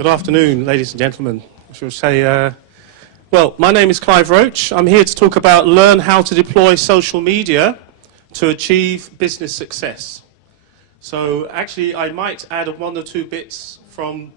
Good afternoon, ladies and gentlemen. I shall say, well, my name is Clive Roach. I'm here to talk about learn how to deploy social media to achieve business success. So actually, I might add one or two bits from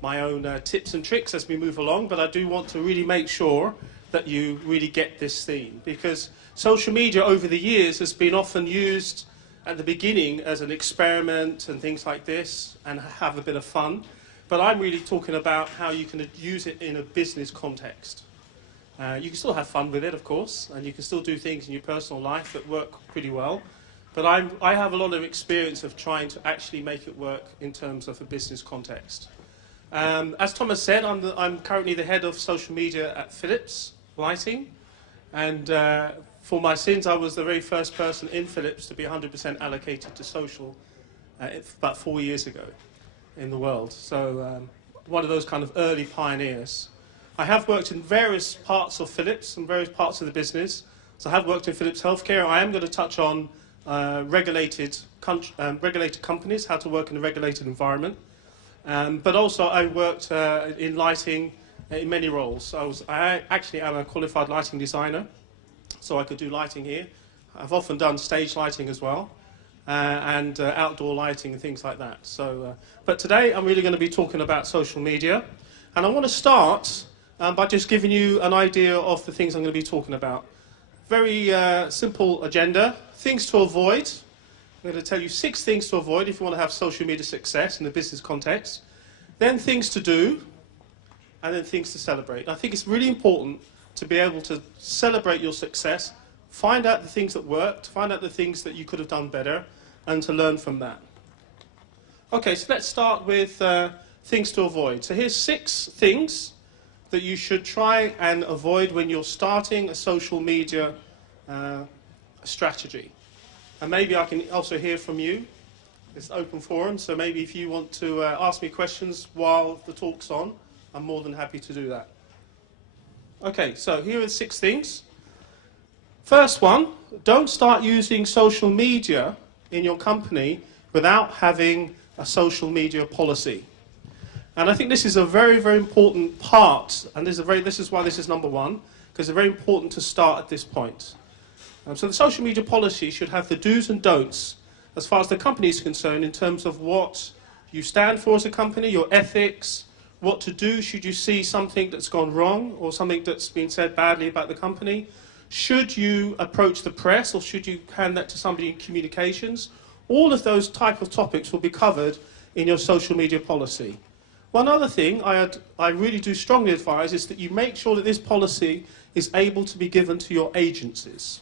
my own tips and tricks as we move along, but I do want to really make sure that you really get this theme, because social media over the years has been often used at the beginning as an experiment and things like this and have a bit of fun. But I'm really talking about how you can use it in a business context. You can still have fun with it, of course, and you can still do things in your personal life that work pretty well. But I have a lot of experience of trying to actually make it work in terms of a business context. As Thomas said, I'm currently the head of social media at Philips Lighting. And for my sins, I was the very first person in Philips to be 100% allocated to social about 4 years ago in the world. So one of those kind of early pioneers. I have worked in various parts of Philips and various parts of the business. So I have worked in Philips Healthcare. I am going to touch on regulated companies, how to work in a regulated environment. But also I worked in lighting in many roles. I actually am a qualified lighting designer, so I could do lighting here. I've often done stage lighting as well. And outdoor lighting and things like that. So, but today I'm really going to be talking about social media, and I want to start by just giving you an idea of the things I'm going to be talking about. Very simple agenda, things to avoid. I'm going to tell you 6 things to avoid if you want to have social media success in the business context, then things to do, and then things to celebrate. I think it's really important to be able to celebrate your success, find out the things that worked, find out the things that you could have done better, and to learn from that. Okay, so let's start with things to avoid. So here's 6 things that you should try and avoid when you're starting a social media strategy. And maybe I can also hear from you. It's an open forum, so maybe if you want to ask me questions while the talk's on, I'm more than happy to do that. Okay, so here are 6 things. First one, don't start using social media in your company without having a social media policy. And I think this is a very, very important part, and this is why this is number 1, because it's very important to start at this point. So the social media policy should have the do's and don'ts as far as the company is concerned in terms of what you stand for as a company, your ethics, what to do should you see something that's gone wrong or something that's been said badly about the company. Should you approach the press or should you hand that to somebody in communications? All of those type of topics will be covered in your social media policy. One other thing I really do strongly advise is that you make sure that this policy is able to be given to your agencies.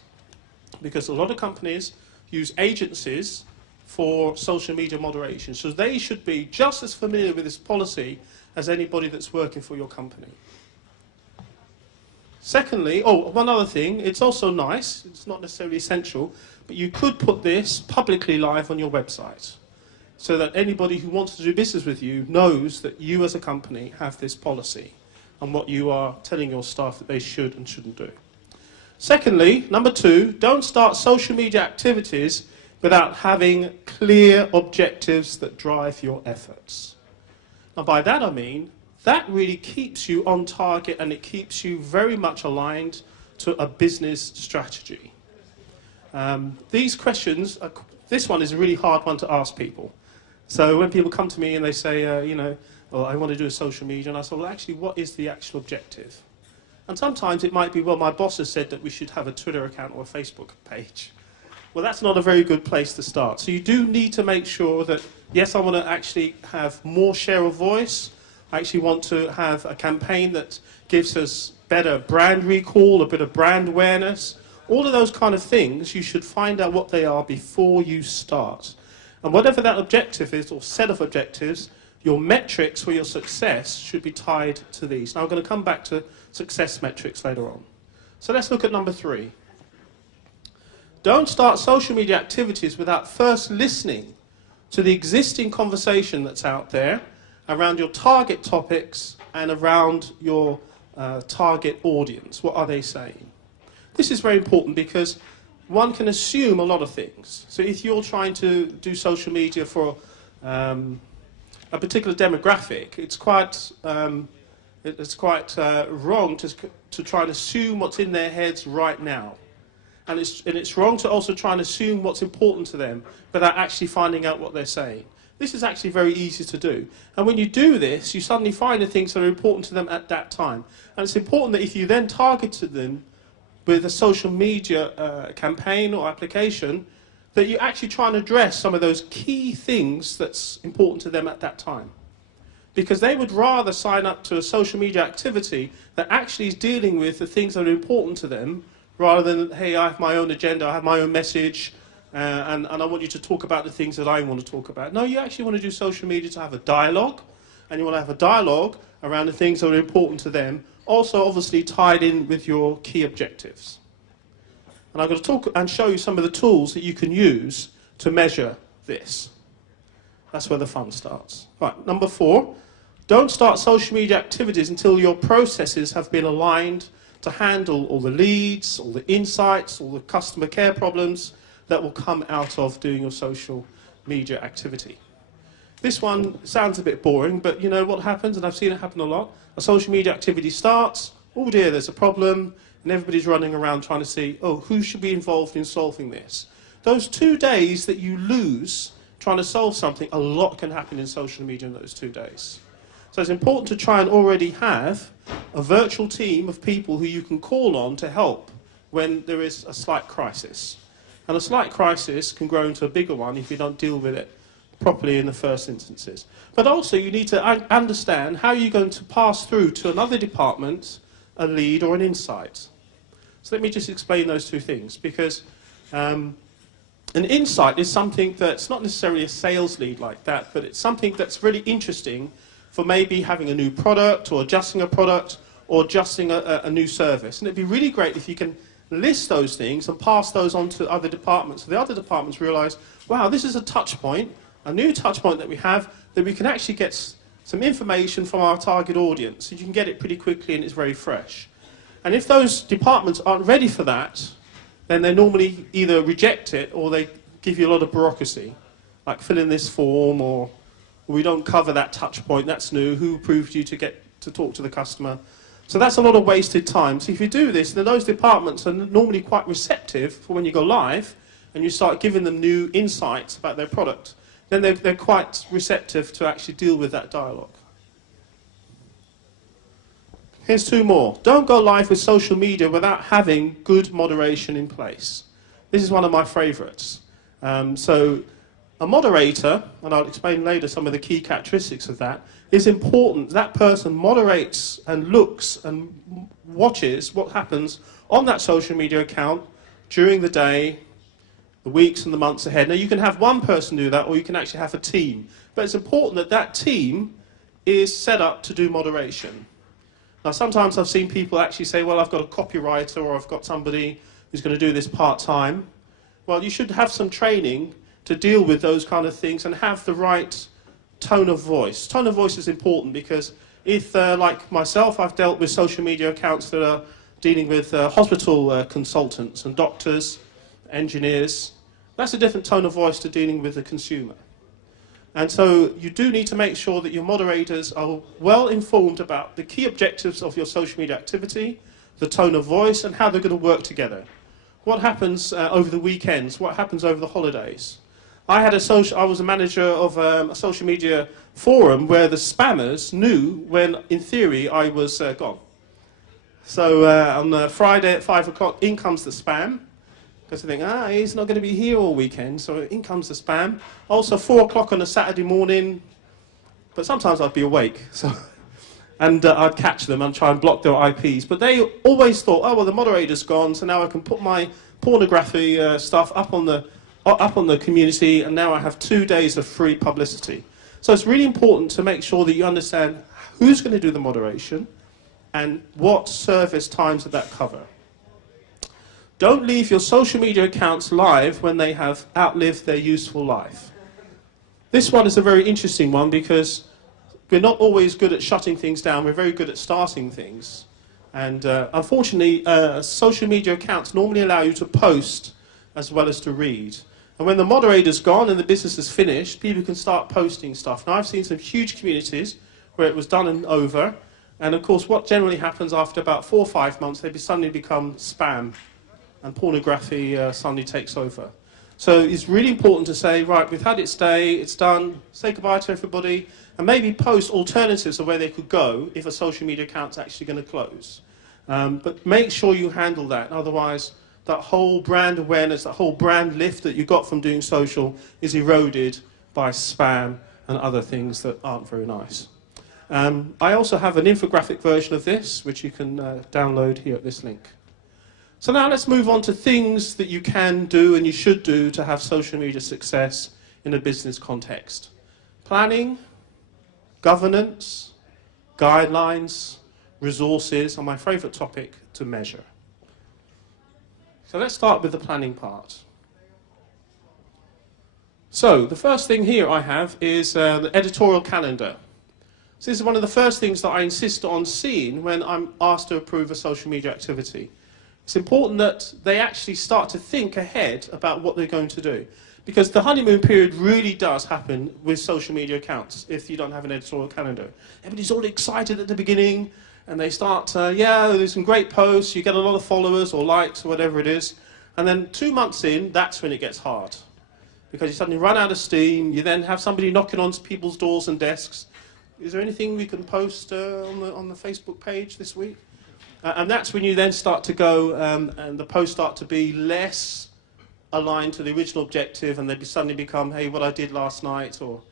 Because a lot of companies use agencies for social media moderation. So they should be just as familiar with this policy as anybody that's working for your company. Secondly, one other thing, it's also nice, it's not necessarily essential, but you could put this publicly live on your website so that anybody who wants to do business with you knows that you as a company have this policy and what you are telling your staff that they should and shouldn't do. Secondly, number 2, don't start social media activities without having clear objectives that drive your efforts. Now by that I mean, that really keeps you on target and it keeps you very much aligned to a business strategy. These questions, this one is a really hard one to ask people. So when people come to me and they say, well, I want to do a social media, and I say, well, actually, what is the actual objective? And sometimes it might be, well, my boss has said that we should have a Twitter account or a Facebook page. Well, that's not a very good place to start. So you do need to make sure that, yes, I want to actually have more share of voice. I actually want to have a campaign that gives us better brand recall, a bit of brand awareness. All of those kind of things, you should find out what they are before you start. And whatever that objective is, or set of objectives, your metrics for your success should be tied to these. Now I'm going to come back to success metrics later on. So let's look at number 3. Don't start social media activities without first listening to the existing conversation that's out there around your target topics and around your target audience. What are they saying? This is very important because one can assume a lot of things. So if you're trying to do social media for a particular demographic, it's quite wrong to try and assume what's in their heads right now. And it's wrong to also try and assume what's important to them without actually finding out what they're saying. This is actually very easy to do. And when you do this, you suddenly find the things that are important to them at that time. And it's important that if you then targeted them with a social media campaign or application, that you actually try and address some of those key things that's important to them at that time. Because they would rather sign up to a social media activity that actually is dealing with the things that are important to them, rather than, hey, I have my own agenda, I have my own message, and I want you to talk about the things that I want to talk about. No, you actually want to do social media to have a dialogue, and you want to have a dialogue around the things that are important to them, also obviously tied in with your key objectives. And I'm going to talk and show you some of the tools that you can use to measure this. That's where the fun starts. Right, number 4, don't start social media activities until your processes have been aligned to handle all the leads, all the insights, all the customer care problems that will come out of doing your social media activity. This one sounds a bit boring, but you know what happens, and I've seen it happen a lot. A social media activity starts, oh dear, there's a problem, and everybody's running around trying to see, oh, who should be involved in solving this? Those 2 days that you lose trying to solve something, a lot can happen in social media in those 2 days. So it's important to try and already have a virtual team of people who you can call on to help when there is a slight crisis. And a slight crisis can grow into a bigger one if you don't deal with it properly in the first instances. But also you need to understand how you're going to pass through to another department a lead or an insight. So let me just explain those 2 things, because an insight is something that's not necessarily a sales lead like that, but it's something that's really interesting for maybe having a new product or adjusting a product or adjusting a new service. And it'd be really great if you can list those things and pass those on to other departments. So the other departments realise, wow, this is a touch point, a new touch point that we have, that we can actually get some information from our target audience. So you can get it pretty quickly and it's very fresh. And if those departments aren't ready for that, then they normally either reject it or they give you a lot of bureaucracy, like fill in this form, or we don't cover that touch point, that's new, who approved you to get to talk to the customer? So that's a lot of wasted time. So if you do this, then those departments are normally quite receptive for when you go live and you start giving them new insights about their product. Then they're quite receptive to actually deal with that dialogue. Here's 2 more. Don't go live with social media without having good moderation in place. This is one of my favourites. So a moderator, and I'll explain later some of the key characteristics of that, is important. That person moderates and looks and watches what happens on that social media account during the day, the weeks and the months ahead. Now you can have one person do that, or you can actually have a team. But it's important that that team is set up to do moderation. Now sometimes I've seen people actually say, well, I've got a copywriter or I've got somebody who's going to do this part-time. Well, you should have some training to deal with those kind of things and have the right tone of voice. Tone of voice is important because if, like myself, I've dealt with social media accounts that are dealing with hospital consultants and doctors, engineers, that's a different tone of voice to dealing with the consumer. And so you do need to make sure that your moderators are well informed about the key objectives of your social media activity, the tone of voice, and how they're going to work together. What happens over the weekends? What happens over the holidays? I was a manager of a social media forum where the spammers knew when, in theory, I was gone. So on Friday at 5 o'clock, in comes the spam. Because they think, he's not going to be here all weekend, so in comes the spam. Also 4 o'clock on a Saturday morning, but sometimes I'd be awake. And I'd catch them and try and block their IPs. But they always thought, oh, well, the moderator's gone, so now I can put my pornography stuff up on the community, and now I have 2 days of free publicity. So it's really important to make sure that you understand who's going to do the moderation and what service times does that cover. Don't leave your social media accounts live when they have outlived their useful life. This one is a very interesting one because we're not always good at shutting things down, we're very good at starting things. And unfortunately, social media accounts normally allow you to post as well as to read. And when the moderator's gone and the business is finished, people can start posting stuff. Now, I've seen some huge communities where it was done and over. And of course, what generally happens after about 4 or 5 months, they suddenly become spam. And pornography suddenly takes over. So it's really important to say, right, we've had its day, it's done, say goodbye to everybody, and maybe post alternatives of where they could go if a social media account's actually going to close. But make sure you handle that, otherwise that whole brand awareness, that whole brand lift that you got from doing social is eroded by spam and other things that aren't very nice. I also have an infographic version of this, which you can download here at this link. So now let's move on to things that you can do and you should do to have social media success in a business context. Planning, governance, guidelines, resources are my favourite topic to measure. So let's start with the planning part. So the first thing here I have is the editorial calendar. So this is one of the first things that I insist on seeing when I'm asked to approve a social media activity. It's important that they actually start to think ahead about what they're going to do. Because the honeymoon period really does happen with social media accounts if you don't have an editorial calendar. Everybody's all excited at the beginning and they start, yeah, there's some great posts, you get a lot of followers or likes or whatever it is. And then 2 months in, that's when it gets hard. Because you suddenly run out of steam, you then have somebody knocking on people's doors and desks. Is there anything we can post on the Facebook page this week? And that's when you then start to go and the posts start to be less aligned to the original objective and they suddenly become, hey, what I did last night or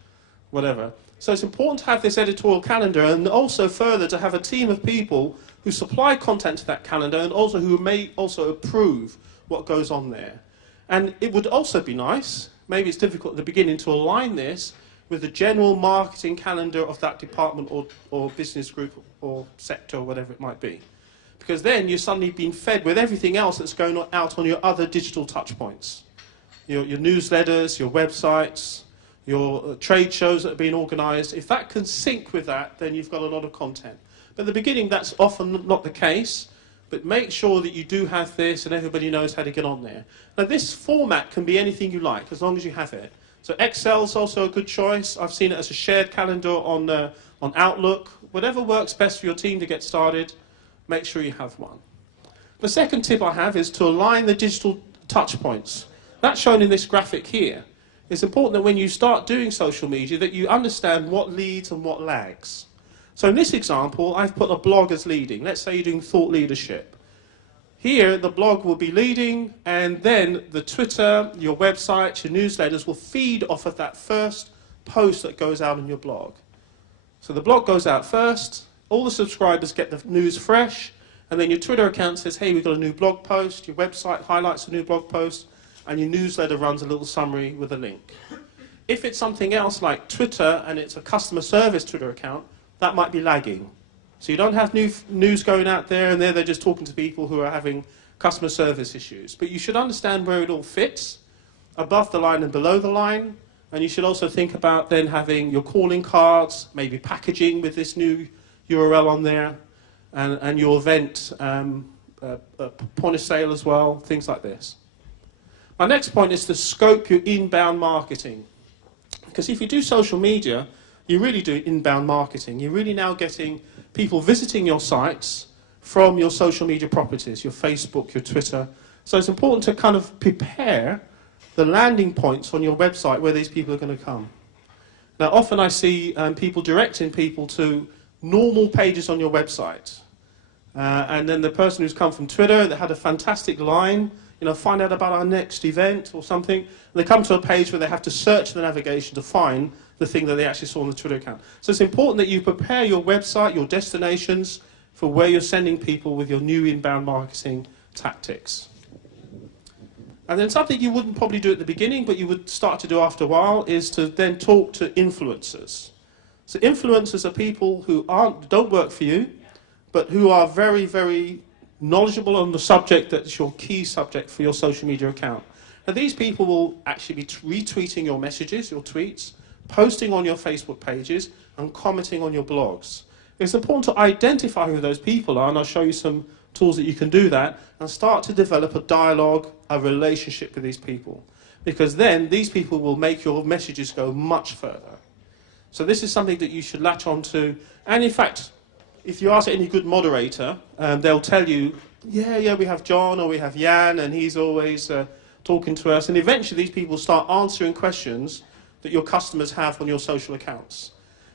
whatever. So it's important to have this editorial calendar and also further to have a team of people who supply content to that calendar and also who may also approve what goes on there. And it would also be nice, maybe it's difficult at the beginning, to align this with the general marketing calendar of that department or business group or sector or whatever it might be. Because then you're suddenly being fed with everything else that's going out on your other digital touch points. Your newsletters, your websites, your trade shows that are being organised. If that can sync with that, then you've got a lot of content. But at the beginning, that's often not the case. But make sure that you do have this and everybody knows how to get on there. Now, this format can be anything you like, as long as you have it. So Excel's also a good choice. I've seen it as a shared calendar on Outlook. Whatever works best for your team to get started, make sure you have one. The second tip I have is to align the digital touch points. That's shown in this graphic here. It's important that when you start doing social media that you understand what leads and what lags. So in this example, I've put a blog as leading. Let's say you're doing thought leadership. Here, the blog will be leading, and then the Twitter, your website, your newsletters will feed off of that first post that goes out on your blog. So the blog goes out first, all the subscribers get the news fresh, and then your Twitter account says, hey, we've got a new blog post, your website highlights a new blog post, and your newsletter runs a little summary with a link. If it's something else like Twitter and it's a customer service Twitter account, that might be lagging. So you don't have news going out there and they're just talking to people who are having customer service issues. But you should understand where it all fits, above the line and below the line. And you should also think about then having your calling cards, maybe packaging with this new URL on there, and your event point of sale as well, things like this. My next point is to scope your inbound marketing. Because if you do social media, you really do inbound marketing. You're really now getting people visiting your sites from your social media properties, your Facebook, your Twitter. So it's important to kind of prepare the landing points on your website where these people are going to come. Now, often I see people directing people to normal pages on your website. And then the person who's come from Twitter that had a fantastic line, find out about our next event or something. And they come to a page where they have to search the navigation to find the thing that they actually saw on the Twitter account. So it's important that you prepare your website, your destinations, for where you're sending people with your new inbound marketing tactics. And then something you wouldn't probably do at the beginning, but you would start to do after a while, is to then talk to influencers. So influencers are people who don't work for you, but who are very, very knowledgeable on the subject that's your key subject for your social media account. Now these people will actually be retweeting your messages, your tweets, posting on your Facebook pages, and commenting on your blogs. It's important to identify who those people are, and I'll show you some tools that you can do that, and start to develop a dialogue, a relationship with these people. because then these people will make your messages go much further. So this is something that you should latch on to. And in fact, if you ask any good moderator, they'll tell you, yeah, we have John or we have Jan, and he's always talking to us. And eventually these people start answering questions that your customers have on your social accounts.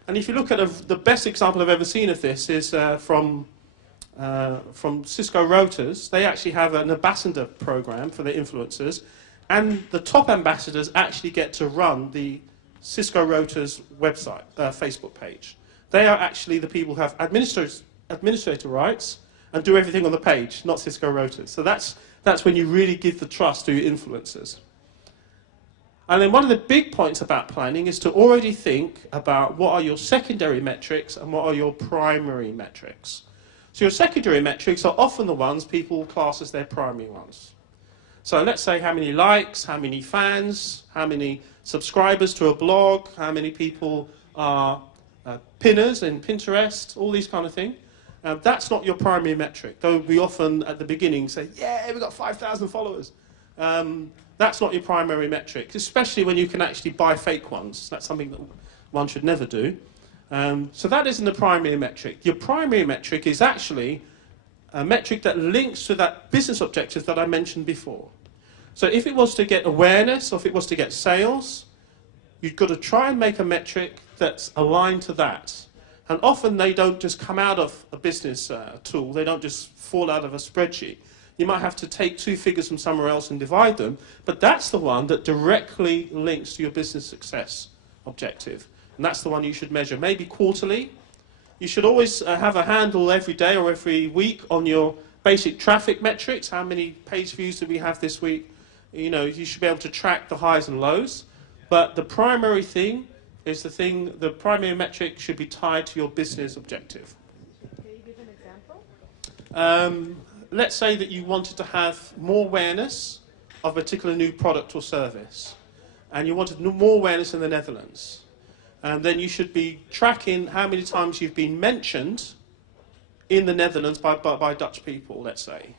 And if you look at the best example I've ever seen of this is from Cisco Routers. They actually have an ambassador program for their influencers, and the top ambassadors actually get to run the Cisco Routers website, Facebook page. They are actually the people who have administrator rights and do everything on the page, not Cisco Routers. So that's when you really give the trust to your influencers. And then one of the big points about planning is to already think about what are your secondary metrics and what are your primary metrics. So your secondary metrics are often the ones people class as their primary ones. So let's say how many likes, how many fans, how many subscribers to a blog, how many people are pinners in Pinterest, all these kind of things. That's not your primary metric, though we often at the beginning say, yeah, we've got 5,000 followers. That's not your primary metric, especially when you can actually buy fake ones. That's something that one should never do. So that isn't the primary metric. Your primary metric is actually a metric that links to that business objective that I mentioned before. So if it was to get awareness or if it was to get sales, you've got to try and make a metric that's aligned to that. And often they don't just come out of a business tool. They don't just fall out of a spreadsheet. You might have to take two figures from somewhere else and divide them, but that's the one that directly links to your business success objective. And that's the one you should measure, maybe quarterly. You should always have a handle every day or every week on your basic traffic metrics. How many page views did we have this week? You know, you should be able to track the highs and lows. But the primary thing is the primary metric should be tied to your business objective. Can you give an example? Let's say that you wanted to have more awareness of a particular new product or service, and you wanted more awareness in the Netherlands. Then you should be tracking how many times you've been mentioned in the Netherlands by Dutch people, let's say.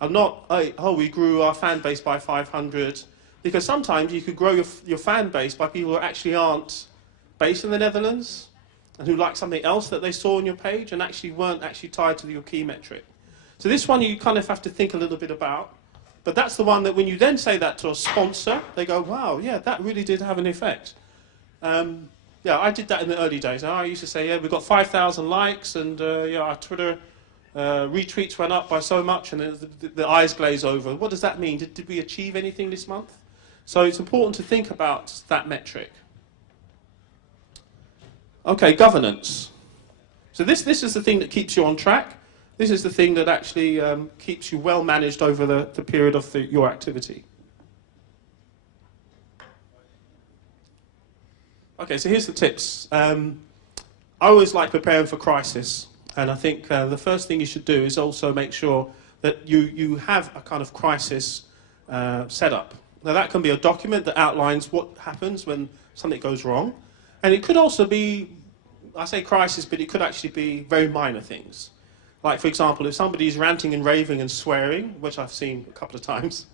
And not, oh, we grew our fan base by 500, because sometimes you could grow your fan base by people who actually aren't based in the Netherlands and who like something else that they saw on your page and actually weren't actually tied to your key metric. So this one you kind of have to think a little bit about, but that's the one that when you then say that to a sponsor, they go, wow, yeah, that really did have an effect. Yeah, I did that in the early days. I used to say, yeah, we've got 5,000 likes, and yeah, our Twitter retweets went up by so much, and the eyes glaze over. What does that mean? Did we achieve anything this month? So it's important to think about that metric. Okay, governance. So this is the thing that keeps you on track. This is the thing that actually keeps you well managed over the period of your activity. Okay, so here's the tips. I always like preparing for crisis, and I think the first thing you should do is also make sure that you have a kind of crisis set up. Now that can be a document that outlines what happens when something goes wrong, and it could also be, I say crisis, but it could actually be very minor things. Like, for example, if somebody's ranting and raving and swearing, which I've seen a couple of times,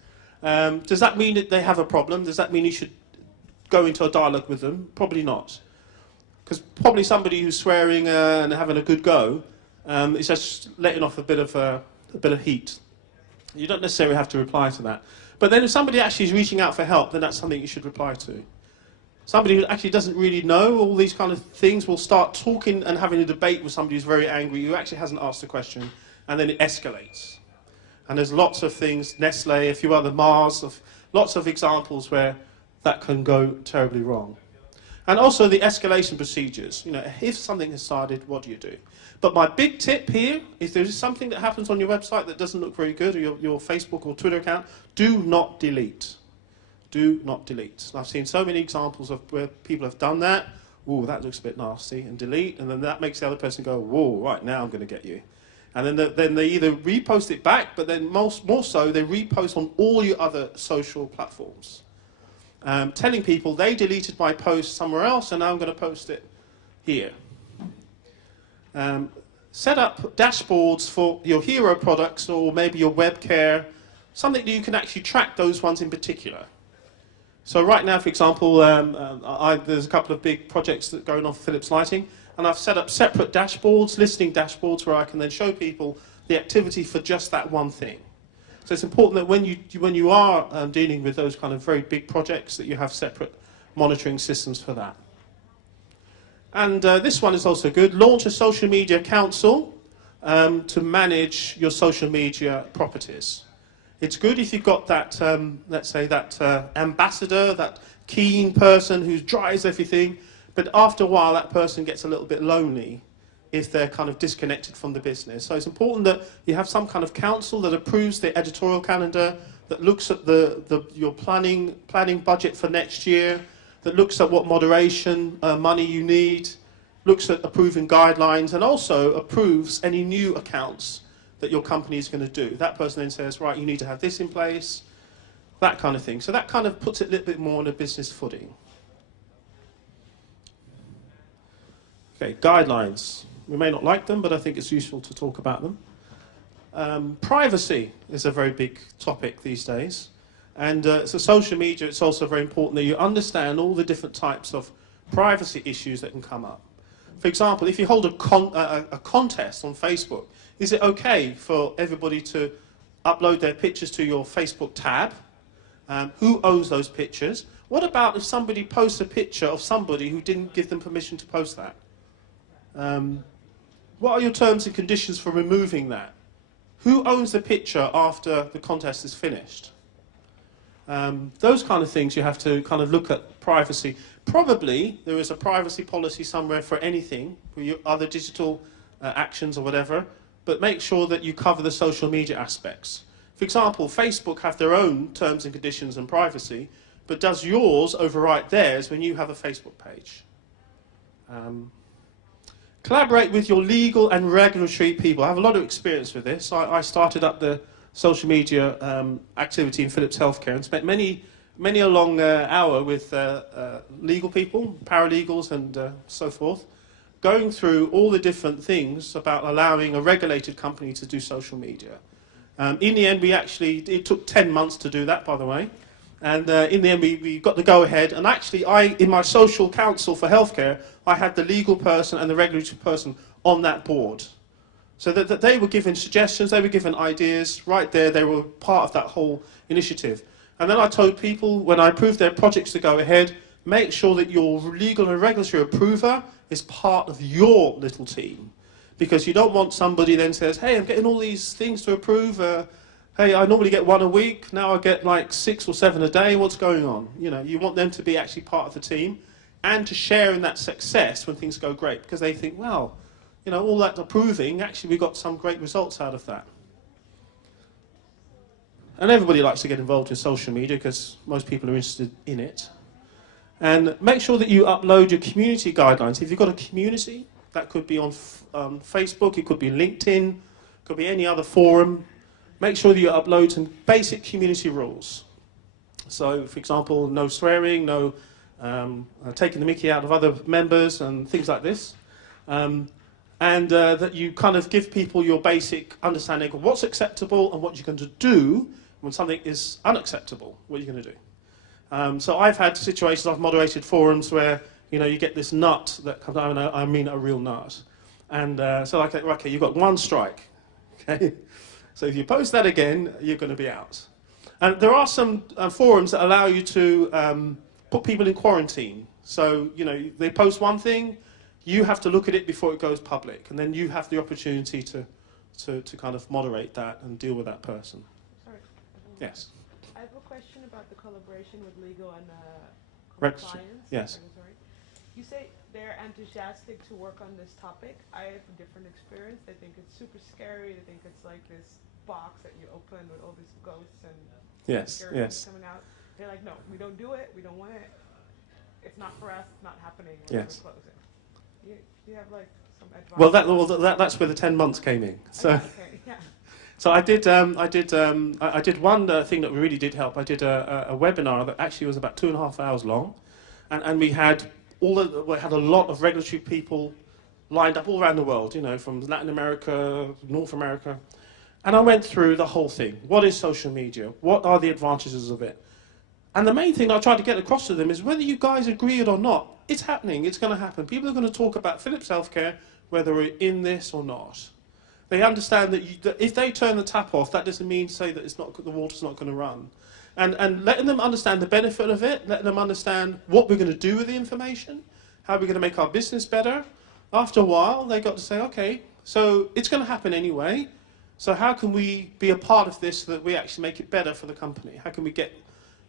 does that mean that they have a problem? Does that mean you should go into a dialogue with them? Probably not. Because probably somebody who's swearing and having a good go is just letting off a bit of heat. You don't necessarily have to reply to that. But then if somebody actually is reaching out for help, then that's something you should reply to. Somebody who actually doesn't really know all these kind of things will start talking and having a debate with somebody who's very angry, who actually hasn't asked a question, and then it escalates. And there's lots of things, Nestle, a few other Mars, lots of examples where that can go terribly wrong. And also the escalation procedures. You know, if something has started, what do you do? But my big tip here is there is something that happens on your website that doesn't look very good, or your Facebook or Twitter account, do not delete. Do not delete. I've seen so many examples of where people have done that. Ooh, that looks a bit nasty, and delete, and then that makes the other person go, whoa, right, now I'm going to get you. And then they either repost it back, but then more so, they repost on all your other social platforms. Telling people they deleted my post somewhere else, and now I'm going to post it here. Set up dashboards for your hero products, or maybe your web care, something that you can actually track those ones in particular. So right now, for example, there's a couple of big projects that are going on for Philips Lighting, and I've set up separate dashboards, listening dashboards, where I can then show people the activity for just that one thing. So it's important that when you are dealing with those kind of very big projects, that you have separate monitoring systems for that. And this one is also good. Launch a social media council to manage your social media properties. It's good if you've got that, let's say, that ambassador, that keen person who drives everything, but after a while that person gets a little bit lonely if they're kind of disconnected from the business. So it's important that you have some kind of council that approves the editorial calendar, that looks at your planning budget for next year, that looks at what moderation money you need, looks at approving guidelines, and also approves any new accounts that your company is going to do. That person then says, right, you need to have this in place, that kind of thing. So that kind of puts it a little bit more on a business footing. Okay, guidelines. We may not like them, but I think it's useful to talk about them. Privacy is a very big topic these days. And so social media, it's also very important that you understand all the different types of privacy issues that can come up. For example, if you hold a contest on Facebook, is it okay for everybody to upload their pictures to your Facebook tab? Who owns those pictures? What about if somebody posts a picture of somebody who didn't give them permission to post that? What are your terms and conditions for removing that? Who owns the picture after the contest is finished? Those kind of things you have to kind of look at privacy. Probably there is a privacy policy somewhere for anything, for your other digital actions or whatever, but make sure that you cover the social media aspects. For example, Facebook have their own terms and conditions and privacy, but does yours overwrite theirs when you have a Facebook page? Collaborate with your legal and regulatory people. I have a lot of experience with this. I started up the social media activity in Philips Healthcare and spent many a long hour with legal people, paralegals and so forth, going through all the different things about allowing a regulated company to do social media. In the end, it took 10 months to do that, by the way. And in the end, we got the go-ahead. And actually, in my social council for healthcare, I had the legal person and the regulatory person on that board. So that they were given suggestions, they were given ideas. Right there, they were part of that whole initiative. And then I told people, when I approved their projects to go ahead, make sure that your legal and regulatory approver is part of your little team. Because you don't want somebody then says, hey, I'm getting all these things to approve. Hey, I normally get 1 a week. Now I get like 6 or 7 a day. What's going on? You know, you want them to be actually part of the team and to share in that success when things go great. Because they think, well, you know, all that approving, actually we got some great results out of that. And everybody likes to get involved in social media because most people are interested in it. And make sure that you upload your community guidelines. If you've got a community, that could be on Facebook, it could be LinkedIn, it could be any other forum. Make sure that you upload some basic community rules. So, for example, no swearing, no taking the mickey out of other members and things like this. And that you kind of give people your basic understanding of what's acceptable and what you're going to do when something is unacceptable. What are you going to do? So I've had situations, I've moderated forums where, you know, you get this nut that comes out, I mean a real nut. And so like, okay, you've got 1 strike. Okay? So if you post that again, you're going to be out. And there are some forums that allow you to put people in quarantine. So, you know, they post one thing, you have to look at it before it goes public. And then you have the opportunity to kind of moderate that and deal with that person. Sorry. Yes. I have a question about the collaboration with legal and Regulatory. compliance. Yes. Regulatory. You say they're enthusiastic to work on this topic. I have a different experience. They think it's super scary. They think it's like this box that you open with all these ghosts and Yes. coming out. They're like, no, we don't do it. We don't want it. It's not for us. It's not happening. We're Yes. closing. You have like some advice. Well, that's where the 10 months came in. So. Okay. Yeah. So I did one thing that really did help. I did a webinar that actually was about 2.5 hours long, and we had a lot of regulatory people lined up all around the world, you know, from Latin America, North America, and I went through the whole thing. What is social media? What are the advantages of it? And the main thing I try to get across to them is whether you guys agree it or not, it's happening, it's going to happen. People are going to talk about Philips Healthcare whether we're in this or not. They understand that if they turn the tap off, that doesn't mean say that the water's not going to run. And letting them understand the benefit of it, letting them understand what we're going to do with the information, how we're going to make our business better. After a while, they got to say, okay, so it's going to happen anyway, so how can we be a part of this so that we actually make it better for the company? How can we get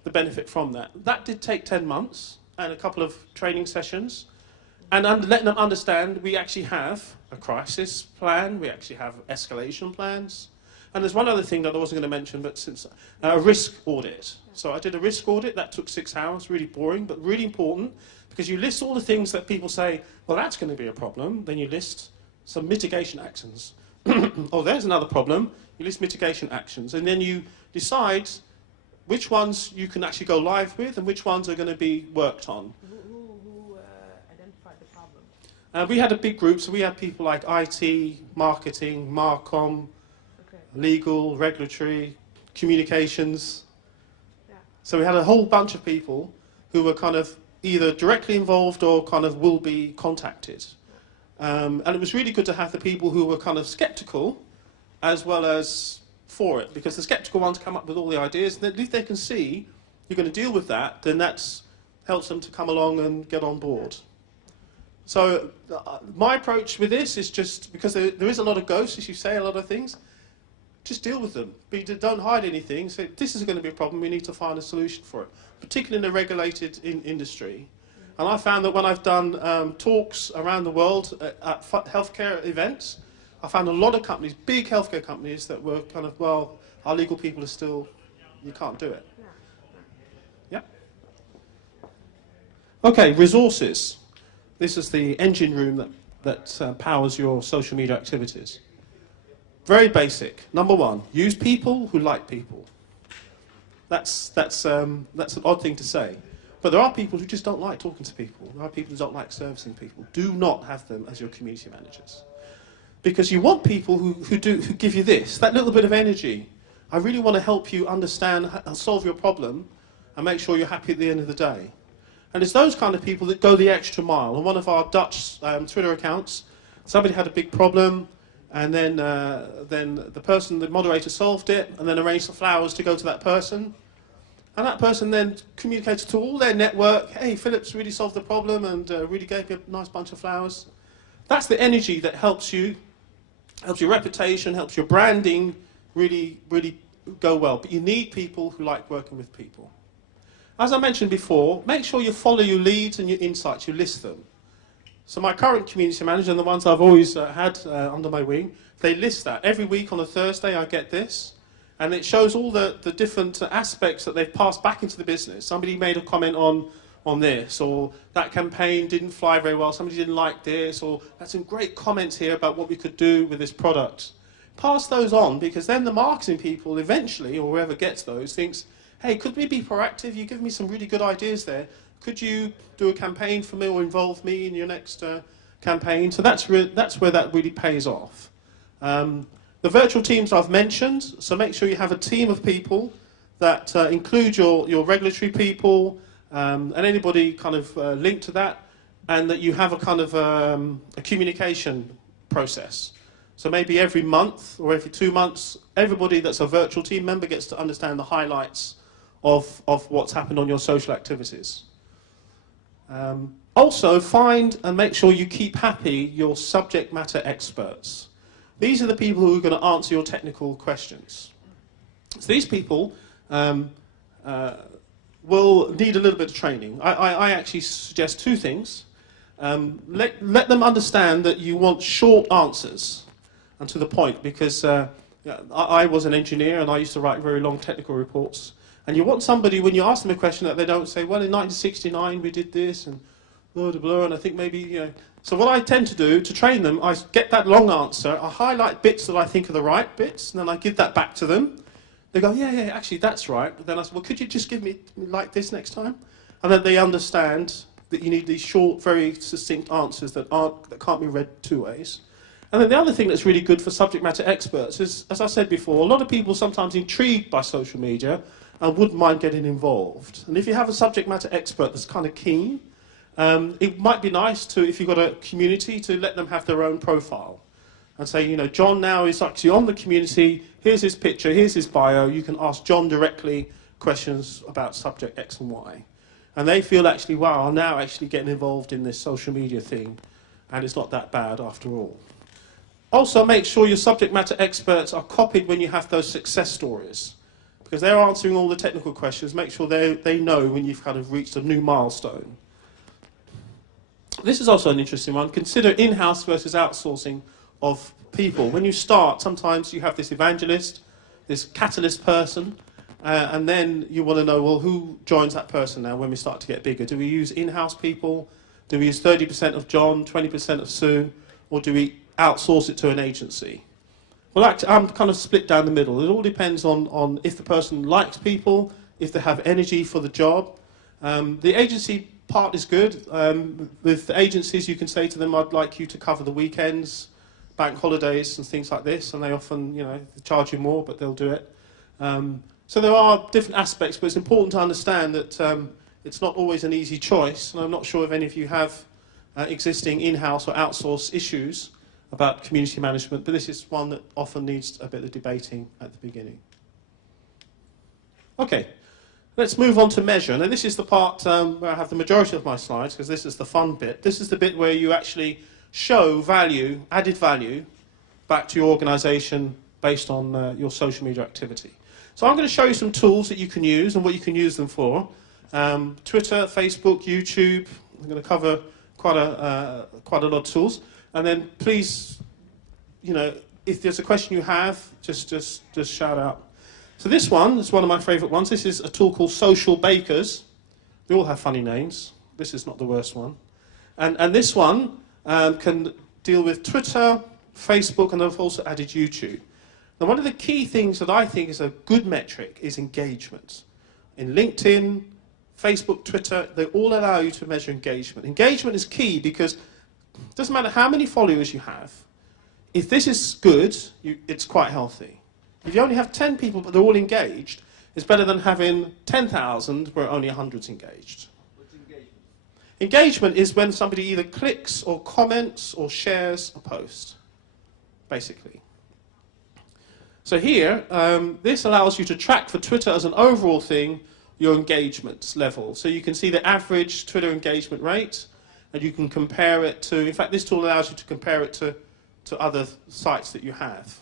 the benefit from that? That did take 10 months and a couple of training sessions. And letting them understand we actually have a crisis plan, we actually have escalation plans. And there's one other thing that I wasn't going to mention, but since a risk audit. So I did a risk audit, that took 6 hours, really boring, but really important, because you list all the things that people say, well, that's going to be a problem. Then you list some mitigation actions. Oh, there's another problem. You list mitigation actions. And then you decide which ones you can actually go live with and which ones are going to be worked on. Who identified the problem? We had a big group, so we had people like IT, marketing, Marcom, legal, regulatory, communications. Yeah. So we had a whole bunch of people who were kind of either directly involved or kind of will be contacted. And it was really good to have the people who were kind of skeptical as well as for it, because the skeptical ones come up with all the ideas, and at least they can see you're going to deal with that, then that helps them to come along and get on board. So my approach with this is just, because there is a lot of ghosts, as you say, a lot of things, just deal with them. Don't hide anything. Say, this is going to be a problem, we need to find a solution for it, particularly in a regulated industry. And I found that when I've done talks around the world at healthcare events, I found a lot of companies, big healthcare companies, that were kind of, well, our legal people are still, you can't do it. Yeah? Okay, resources. This is the engine room that powers your social media activities. Very basic. Number one, use people who like people. That's an odd thing to say. But there are people who just don't like talking to people. There are people who don't like servicing people. Do not have them as your community managers. Because you want people who give you this, that little bit of energy. I really want to help you understand and solve your problem and make sure you're happy at the end of the day. And it's those kind of people that go the extra mile. On one of our Dutch Twitter accounts, somebody had a big problem, and then the moderator solved it, and then arranged the flowers to go to that person. And that person then communicated to all their network, hey, Philips really solved the problem and really gave me a nice bunch of flowers. That's the energy that helps you, helps your reputation, helps your branding really, really go well. But you need people who like working with people. As I mentioned before, make sure you follow your leads and your insights, you list them. So my current community manager and the ones I've always had under my wing, they list that. Every week on a Thursday I get this. And it shows all the different aspects that they've passed back into the business. Somebody made a comment on this, or that campaign didn't fly very well, somebody didn't like this, or had some great comments here about what we could do with this product. Pass those on, because then the marketing people eventually, or whoever gets those, thinks, hey, could we be proactive? You give me some really good ideas there. Could you do a campaign for me or involve me in your next campaign? So that's where that really pays off. The virtual teams I've mentioned, so make sure you have a team of people that include your regulatory people and anybody kind of linked to that, and that you have a kind of a communication process. So maybe every month or every 2 months, everybody that's a virtual team member gets to understand the highlights of what's happened on your social activities. Also, find and make sure you keep happy your subject matter experts. These are the people who are going to answer your technical questions. So these people will need a little bit of training. I actually suggest 2 things. Let them understand that you want short answers and to the point, because I was an engineer and I used to write very long technical reports. And you want somebody, when you ask them a question, that they don't say, well, in 1969 we did this, and blah, blah, blah, and I think maybe, you know. So what I tend to do, to train them, I get that long answer, I highlight bits that I think are the right bits, and then I give that back to them. They go, yeah, actually, that's right. But then I say, well, could you just give me like this next time? And then they understand that you need these short, very succinct answers that can't be read 2 ways. And then the other thing that's really good for subject matter experts is, as I said before, a lot of people are sometimes intrigued by social media, and wouldn't mind getting involved. And if you have a subject matter expert that's kind of keen, it might be nice to, if you've got a community, to let them have their own profile. And say, you know, John now is actually on the community, here's his picture, here's his bio, you can ask John directly questions about subject X and Y. And they feel actually, wow, I'm now actually getting involved in this social media thing, and it's not that bad after all. Also, make sure your subject matter experts are copied when you have those success stories, because they're answering all the technical questions. Make sure they know when you've kind of reached a new milestone. This is also an interesting one. Consider in-house versus outsourcing of people. When you start, sometimes you have this evangelist, this catalyst person, and then you want to know, well, who joins that person now when we start to get bigger? Do we use in-house people? Do we use 30% of John, 20% of Sue, or do we outsource it to an agency? Well, actually, I'm kind of split down the middle. It all depends on if the person likes people, if they have energy for the job. The agency part is good. With agencies, you can say to them, I'd like you to cover the weekends, bank holidays and things like this, and they often, you know, they charge you more, but they'll do it. So there are different aspects, but it's important to understand that it's not always an easy choice, and I'm not sure if any of you have existing in-house or outsource issues about community management, but this is one that often needs a bit of debating at the beginning. Okay, let's move on to measure. Now this is the part where I have the majority of my slides, because this is the fun bit. This is the bit where you actually show value, added value, back to your organisation based on your social media activity. So I'm going to show you some tools that you can use and what you can use them for. Twitter, Facebook, YouTube. I'm going to cover quite a lot of tools. And then please, you know, if there's a question you have, just shout out. So this one is one of my favourite ones. This is a tool called Socialbakers. They all have funny names. This is not the worst one. And this one can deal with Twitter, Facebook, and I've also added YouTube. Now, one of the key things that I think is a good metric is engagement. In LinkedIn, Facebook, Twitter, they all allow you to measure engagement. Engagement is key because it doesn't matter how many followers you have. If this is good, it's quite healthy. If you only have 10 people but they're all engaged, it's better than having 10,000 where only 100's engaged. What's engagement? Engagement is when somebody either clicks or comments or shares a post, basically. So here, this allows you to track for Twitter as an overall thing your engagement level. So you can see the average Twitter engagement rate, and you can compare it to, in fact, this tool allows you to compare it to other sites that you have.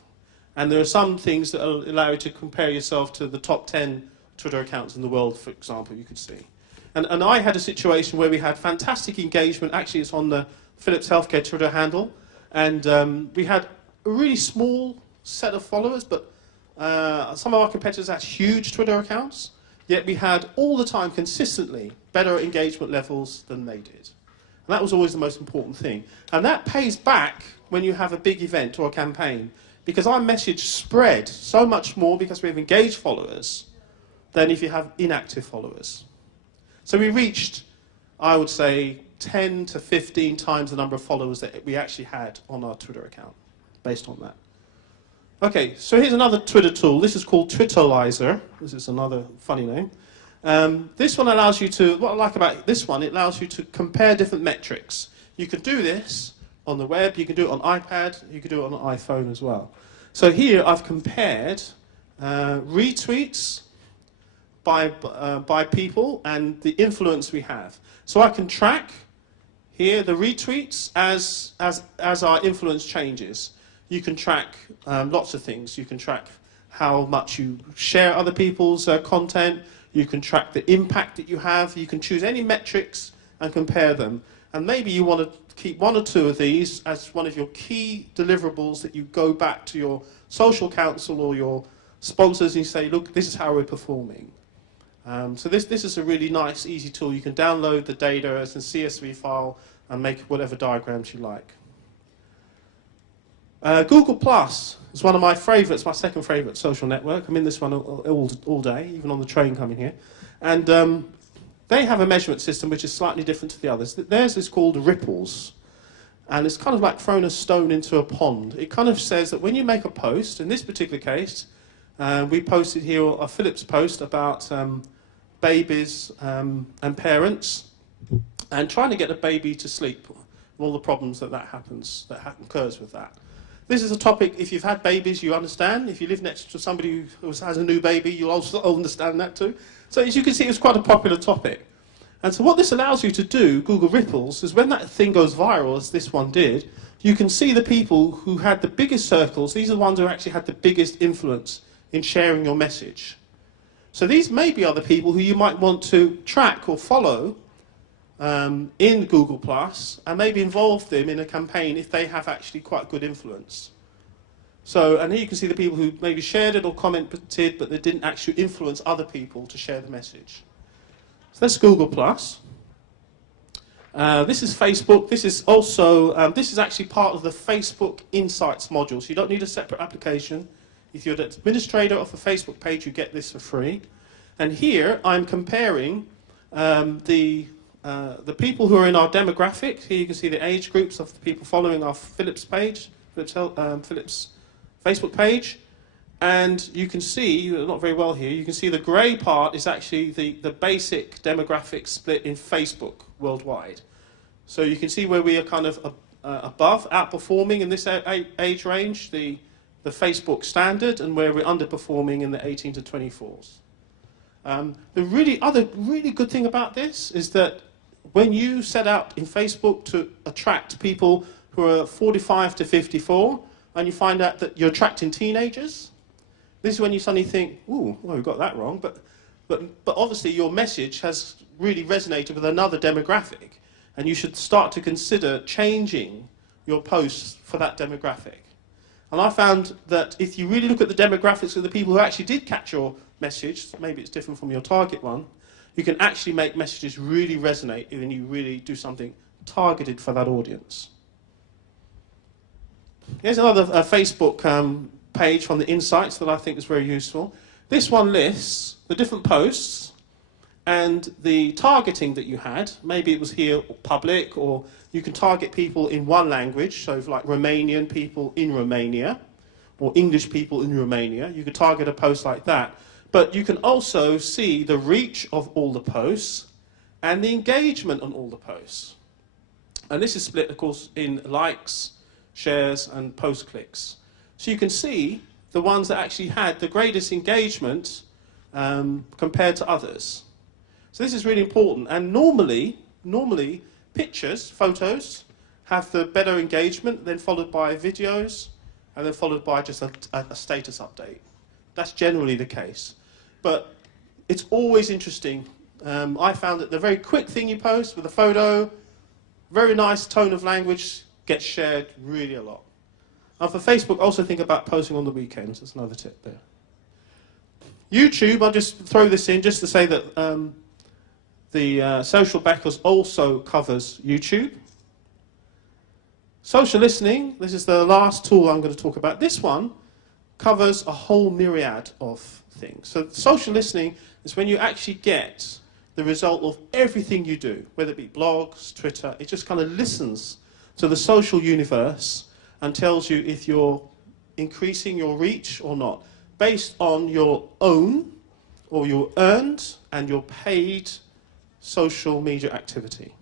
And there are some things that allow you to compare yourself to the top 10 Twitter accounts in the world, for example, you could see. And I had a situation where we had fantastic engagement. Actually, it's on the Philips Healthcare Twitter handle. And we had a really small set of followers, but some of our competitors had huge Twitter accounts. Yet we had all the time consistently better engagement levels than they did. And that was always the most important thing. And that pays back when you have a big event or a campaign, because our message spread so much more because we have engaged followers than if you have inactive followers. So we reached, I would say, 10 to 15 times the number of followers that we actually had on our Twitter account, based on that. Okay, so here's another Twitter tool. This is called Twitterlizer. This is another funny name. This one allows you to, what I like about this one, it allows you to compare different metrics. You can do this on the web, you can do it on iPad, you can do it on an iPhone as well. So here I've compared retweets by people and the influence we have. So I can track here the retweets as our influence changes. You can track lots of things. You can track how much you share other people's content. You can track the impact that you have. You can choose any metrics and compare them. And maybe you want to keep one or two of these as one of your key deliverables that you go back to your social council or your sponsors and you say, look, this is how we're performing. So this is a really nice, easy tool. You can download the data as a CSV file and make whatever diagrams you like. Google Plus is one of my favourites, my second favourite social network. I'm in this one all day, even on the train coming here. And they have a measurement system which is slightly different to the others. Theirs is called ripples. And it's kind of like throwing a stone into a pond. It kind of says that when you make a post, in this particular case, We posted here a Philip's post about babies and parents and trying to get a baby to sleep, and all the problems that occurs with that. This is a topic, if you've had babies, you understand. If you live next to somebody who has a new baby, you'll also understand that too. So as you can see, it's quite a popular topic. And so what this allows you to do, Google Ripples, is when that thing goes viral, as this one did, you can see the people who had the biggest circles. These are the ones who actually had the biggest influence in sharing your message. So these may be other people who you might want to track or follow in Google+, and maybe involve them in a campaign if they have actually quite good influence. So, and here you can see the people who maybe shared it or commented, but they didn't actually influence other people to share the message. So that's Google+. This is Facebook. This is also, this is actually part of the Facebook Insights module, so you don't need a separate application. If you're the administrator of a Facebook page, you get this for free. And here I'm comparing the people who are in our demographic. Here you can see the age groups of the people following our Philip's page, Philip's Facebook page. And you can see, not very well here, you can see the grey part is actually the basic demographic split in Facebook worldwide. So you can see where we are kind of above, outperforming in this age range, the Facebook standard, and where we're underperforming in the 18 to 24s. The other really good thing about this is that when you set out in Facebook to attract people who are 45 to 54, and you find out that you're attracting teenagers, this is when you suddenly think, ooh, well, we got that wrong. But obviously your message has really resonated with another demographic, and you should start to consider changing your posts for that demographic. And I found that if you really look at the demographics of the people who actually did catch your message, maybe it's different from your target one, you can actually make messages really resonate when you really do something targeted for that audience. Here's another Facebook page from the Insights that I think is very useful. This one lists the different posts and the targeting that you had. Maybe it was here public, or you can target people in one language, so like Romanian people in Romania, or English people in Romania. You could target a post like that. But you can also see the reach of all the posts and the engagement on all the posts. And this is split, of course, in likes, shares, and post clicks. So you can see the ones that actually had the greatest engagement compared to others. So this is really important. And normally pictures, photos, have the better engagement, then followed by videos, and then followed by just a status update. That's generally the case. But it's always interesting. I found that the very quick thing you post with a photo, very nice tone of language, gets shared really a lot. And for Facebook, also think about posting on the weekends. That's another tip there. YouTube, I'll just throw this in just to say that the Socialbakers also covers YouTube. Social listening, this is the last tool I'm going to talk about. This one covers a whole myriad of things. So social listening is when you actually get the result of everything you do, whether it be blogs, Twitter. It just kind of listens to the social universe and tells you if you're increasing your reach or not, based on your own or your earned and your paid social media activity.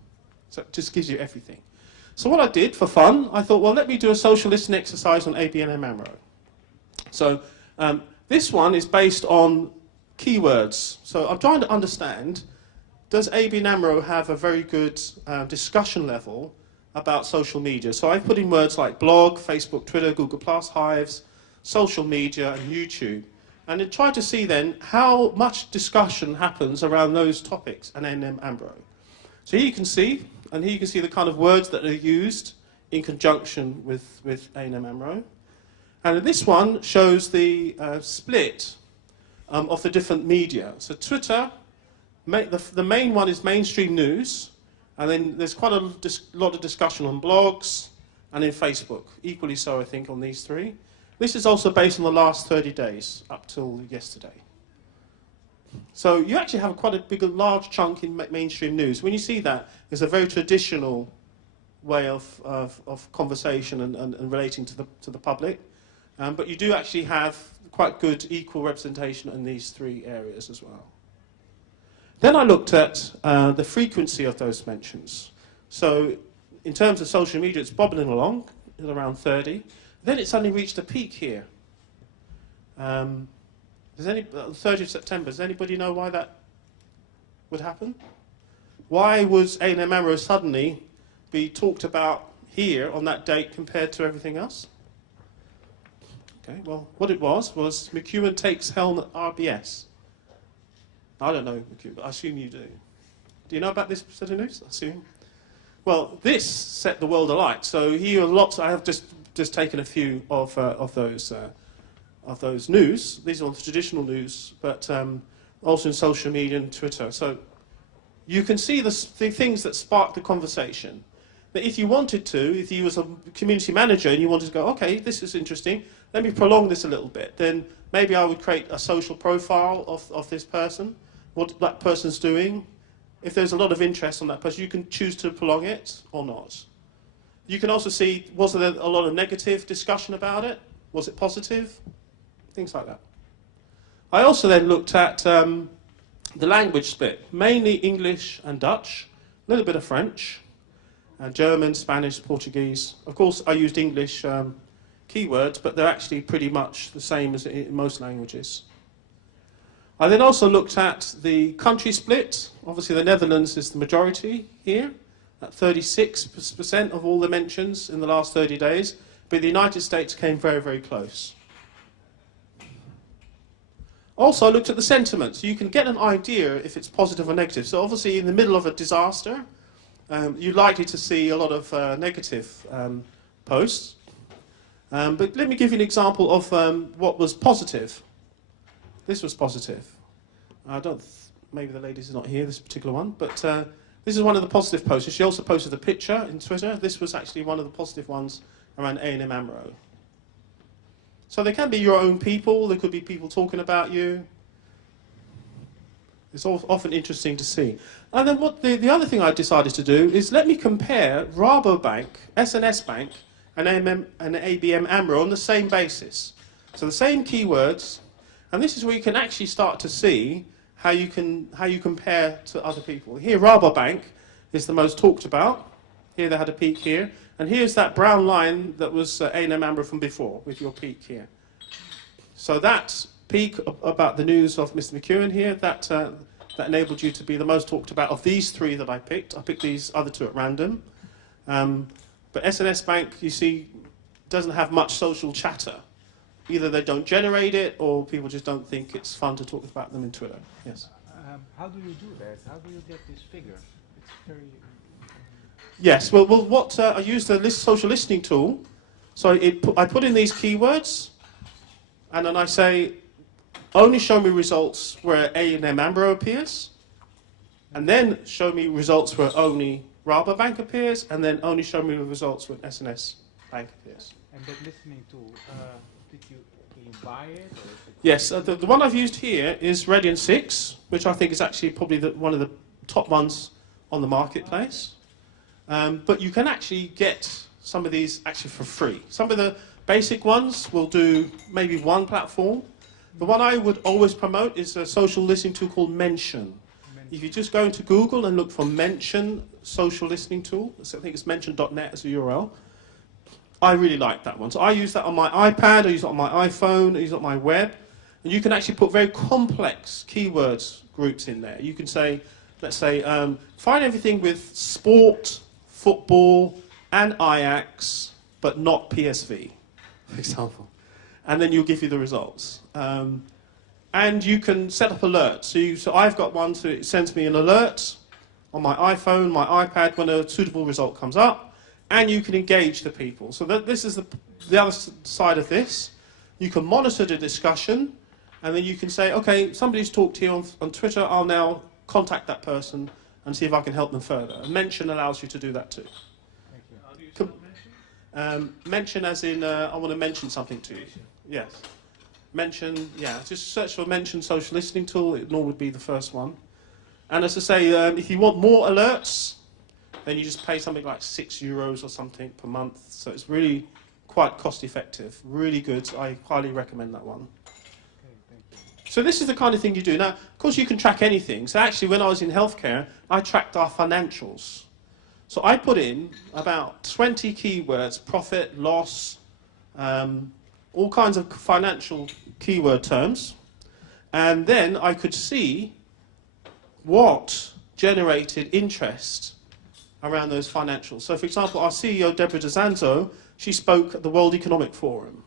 So it just gives you everything. So what I did for fun, I thought, well, let me do a social listening exercise on ABN AMRO. So this one is based on keywords. So I'm trying to understand, does ABN AMRO have a very good discussion level about social media? So I put in words like blog, Facebook, Twitter, Google+, Hives, social media, and YouTube. And then try to see then how much discussion happens around those topics and ABN AMRO. So here you can see, and here you can see the kind of words that are used in conjunction with ABN AMRO. And this one shows the split of the different media. So Twitter, the main one is mainstream news, and then there's quite a lot of discussion on blogs and in Facebook, equally so I think on these three. This is also based on the last 30 days up till yesterday. So you actually have quite a large chunk in mainstream news. When you see that, it's a very traditional way of conversation and relating to the public. But you do actually have quite good equal representation in these three areas as well. Then I looked at the frequency of those mentions. So in terms of social media, it's bobbing along at around 30. Then it suddenly reached a peak here. 30th of September, does anybody know why that would happen? Why was A&M AMRO suddenly be talked about here on that date compared to everything else? Okay, well, what it was McEwen takes helm at RBS. I don't know McEwen, but I assume you do. Do you know about this set of news? I assume. Well, this set the world alight. So here are lots. I have just taken a few of those news. These are all the traditional news, but also in social media and Twitter. So you can see the things that spark the conversation. But if you wanted to, if you was a community manager and you wanted to go, okay, this is interesting, let me prolong this a little bit, then maybe I would create a social profile of this person, what that person's doing. If there's a lot of interest on that person, you can choose to prolong it or not. You can also see, was there a lot of negative discussion about it? Was it positive? Things like that. I also then looked at the language split, mainly English and Dutch, a little bit of French, German, Spanish, Portuguese. Of course, I used English keywords, but they're actually pretty much the same as in most languages. I then also looked at the country split. Obviously, the Netherlands is the majority here, at 36% of all the mentions in the last 30 days, but the United States came very, very close. Also, I looked at the sentiment, so you can get an idea if it's positive or negative. So obviously, in the middle of a disaster, you're likely to see a lot of negative posts. But let me give you an example of what was positive. This was positive. Maybe the lady's not here, this particular one, but this is one of the positive posts. She also posted a picture in Twitter. This was actually one of the positive ones around A&M AMRO. So they can be your own people, there could be people talking about you. It's often interesting to see. And then what the other thing I decided to do is let me compare Rabobank, SNS Bank, and ABN AMRO on the same basis. So the same keywords, and this is where you can actually start to see how you compare to other people. Here, Rabobank is the most talked about. Here they had a peak here. And here's that brown line that was A&M AMRO from before, with your peak here. So that peak about the news of Mr. McEwen here, that enabled you to be the most talked about of these three that I picked. I picked these other two at random. But SNS Bank, you see, doesn't have much social chatter. Either they don't generate it, or people just don't think it's fun to talk about them in Twitter. Yes? How do you do that? How do you get this figure? It's very... Yes, well what I used the social listening tool. So I put in these keywords, and then I say, only show me results where A&M AMRO appears, and then show me results where only Rabobank appears, and then only show me the results when SNS Bank appears. And that listening tool, can you buy it? Or is it Yes, the one I've used here is Radian 6, which I think is actually probably one of the top ones on the marketplace. But you can actually get some of these actually for free. Some of the basic ones will do maybe one platform. The one I would always promote is a social listening tool called Mention. If you just go into Google and look for Mention social listening tool, so I think it's mention.net as a URL, I really like that one. So I use that on my iPad, I use it on my iPhone, I use it on my web, and you can actually put very complex keywords groups in there. You can say, let's say, find everything with sport, football, and Ajax, but not PSV, for example. And then you'll give you the results. And you can set up alerts. So I've got one, so it sends me an alert on my iPhone, my iPad, when a suitable result comes up, and you can engage the people. So this is the other side of this. You can monitor the discussion, and then you can say, okay, somebody's talked here on Twitter, I'll now contact that person and see if I can help them further. And Mention allows you to do that too. Thank you. How do you spell mention? Mention as in, I want to mention something to you. Yes. Mention, yeah, just search for Mention social listening tool, it normally would be the first one. And as I say, if you want more alerts, then you just pay something like €6 or something per month. So it's really quite cost effective, really good. I highly recommend that one. So this is the kind of thing you do. Now, of course, you can track anything. So actually, when I was in healthcare, I tracked our financials. So I put in about 20 keywords, profit, loss, all kinds of financial keyword terms. And then I could see what generated interest around those financials. So, for example, our CEO, Deborah DeZanzo, she spoke at the World Economic Forum.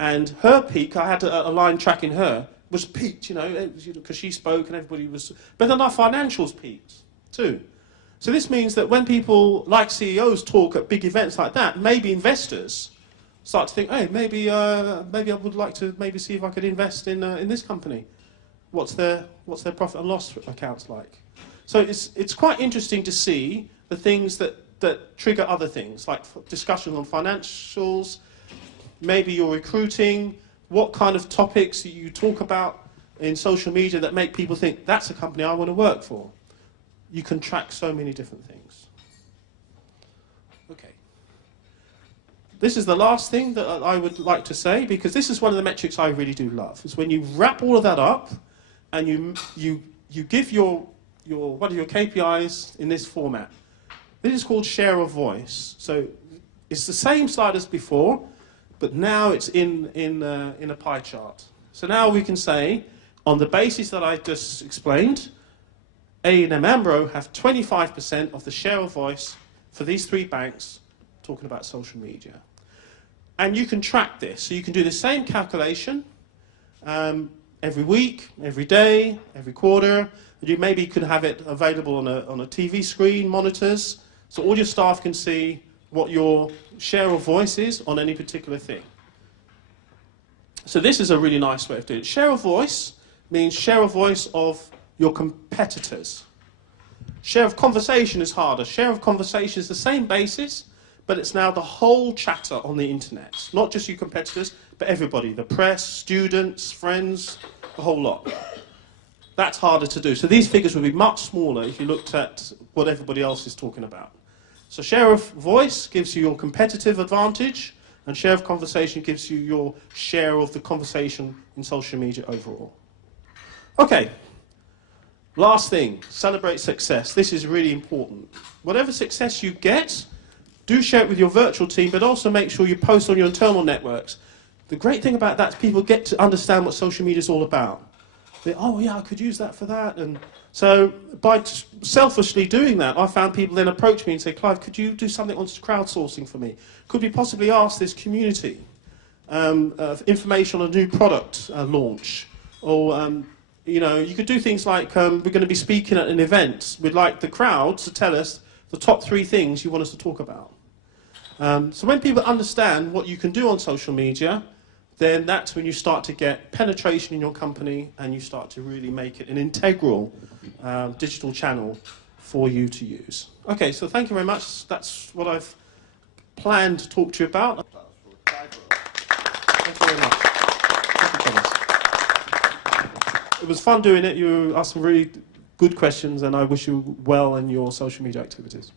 And her peak, I had a line tracking her, was peaked, because she spoke and everybody was... But then our financials peaked, too. So this means that when people, like CEOs, talk at big events like that, maybe investors start to think, hey, maybe I would like to maybe see if I could invest in this company. What's their profit and loss accounts like? So it's quite interesting to see the things that trigger other things, like discussions on financials, maybe you're recruiting, what kind of topics you talk about in social media that make people think, that's a company I want to work for. You can track so many different things. Okay. This is the last thing that I would like to say, because this is one of the metrics I really do love, is when you wrap all of that up and you give your what are your KPIs in this format. This is called share of voice. So it's the same slide as before, but now it's in a pie chart. So now we can say, on the basis that I just explained, A&M Ambro have 25% of the share of voice for these 3 banks talking about social media. And you can track this. So you can do the same calculation every week, every day, every quarter. You maybe could have it available on a TV screen, monitors, so all your staff can see what your share of voice is on any particular thing. So this is a really nice way of doing it. Share of voice means share of voice of your competitors. Share of conversation is harder. Share of conversation is the same basis, but it's now the whole chatter on the internet. Not just your competitors, but everybody. The press, students, friends, the whole lot. That's harder to do. So these figures would be much smaller if you looked at what everybody else is talking about. So share of voice gives you your competitive advantage, and share of conversation gives you your share of the conversation in social media overall. Okay. Last thing, celebrate success. This is really important. Whatever success you get, do share it with your virtual team, but also make sure you post on your internal networks. The great thing about that is people get to understand what social media is all about. Oh yeah, I could use that for that. And so by selfishly doing that, I found people then approach me and say, Clive, could you do something on crowdsourcing for me? Could we possibly ask this community information on a new product launch? Or, you could do things like, we're going to be speaking at an event. We'd like the crowd to tell us the top 3 things you want us to talk about. So when people understand what you can do on social media, then that's when you start to get penetration in your company and you start to really make it an integral digital channel for you to use. Okay, so thank you very much. That's what I've planned to talk to you about. Thank you very much. Thank you, Thomas. It was fun doing it. You asked some really good questions, and I wish you well in your social media activities.